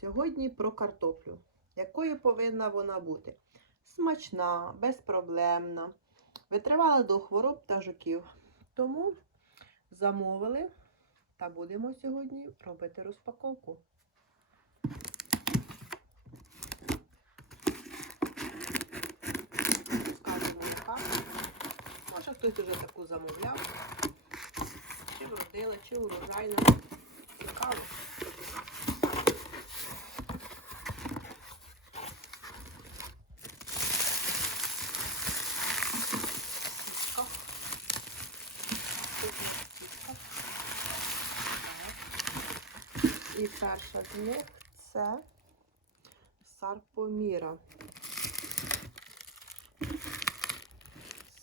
Сьогодні про картоплю. Якою повинна вона бути? Смачна, безпроблемна, витривала до хвороб та жуків. Тому замовили та будемо сьогодні робити розпаковку. Скажемо. Може хтось уже таку замовляв. Чи вродила, чи урожайна. Цікаво. І перша з них це сарпоміра.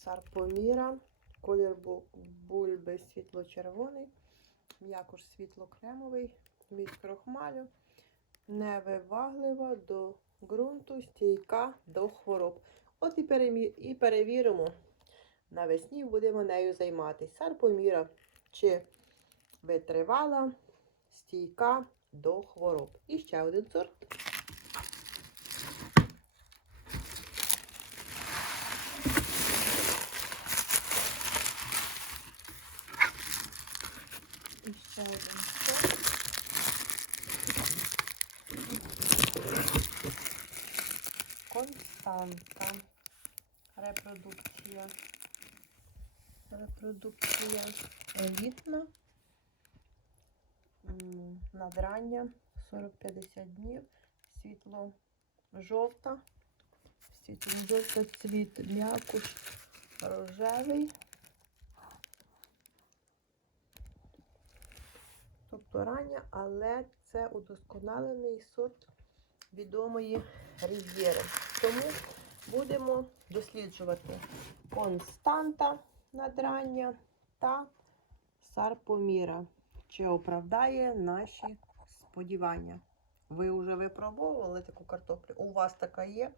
Сарпоміра. Колір бульби світло-червоний, м'якош світло-кремовий, від крохмалю, невиваглива до ґрунту, стійка до хвороб. От і перевіримо. Навесні будемо нею займатися. Сарпоміра чи витривала, стійка до хвороб. І ще один сорт. І ще один сорт. Константа. Репродукція. Репродукція елітна. Надрання 40-50 днів. Світло жовта. Світло жовта цвіт м'якуш рожевий. Тобто рання, але це удосконалений сорт відомої рів'єри. Тому будемо досліджувати константа надрання та сарпоміра, чи оправдає наші сподівання. Ви вже випробовували таку картоплю? У вас така є?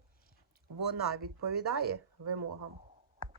Вона відповідає вимогам.